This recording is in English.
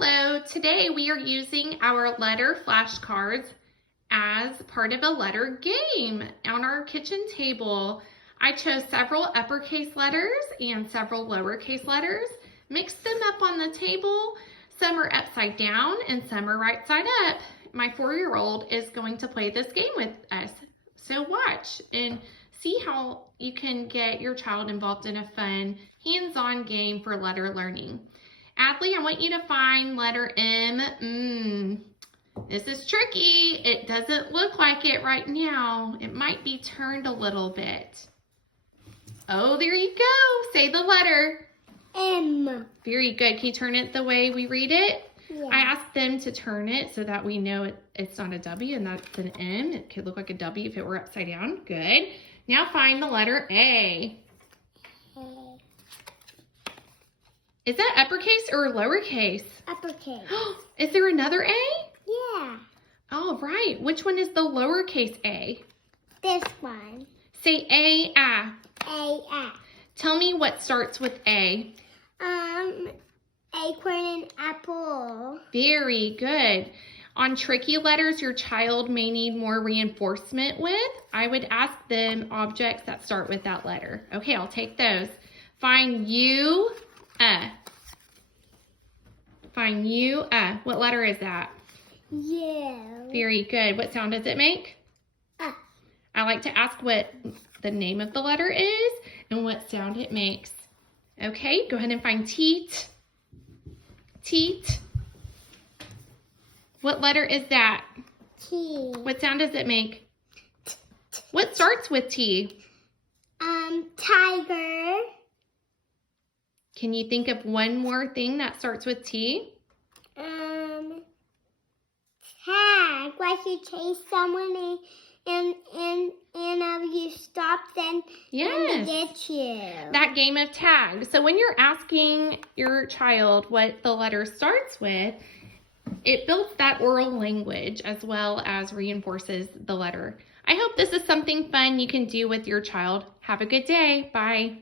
Hello, today we are using our letter flashcards as part of a letter game on our kitchen table. I chose several uppercase letters and several lowercase letters, mixed them up on the table. Some are upside down and some are right side up. My 4-year-old is going to play this game with us. So watch and see how you can get your child involved in a fun, hands-on game for letter learning. Adley, I want you to find letter M. This is tricky. It doesn't look like it right now. It might be turned a little bit. Oh, there you go. Say the letter. M. Very good. Can you turn it the way we read it? Yeah. I asked them to turn it so that we know it's not a W and that's an M. It could look like a W if it were upside down. Good. Now find the letter A. Is that uppercase or lowercase? Uppercase. Is there another A? Yeah. All right. Which one is the lowercase A? This one. Say A. A. Tell me what starts with A. Acorn and apple. Very good. On tricky letters your child may need more reinforcement with, I would ask them objects that start with that letter. Okay, I'll take those. Find U. Find U. What letter is that? Yeah. Very good. What sound does it make? I like to ask what the name of the letter is and what sound it makes. Okay, go ahead and find teat. Teat. What letter is that? T. What sound does it make? What starts with T? Tiger. Can you think of one more thing that starts with T? Tag. Like you chase someone and you stop them and they get you. That game of tag. So when you're asking your child what the letter starts with, it builds that oral language as well as reinforces the letter. I hope this is something fun you can do with your child. Have a good day. Bye.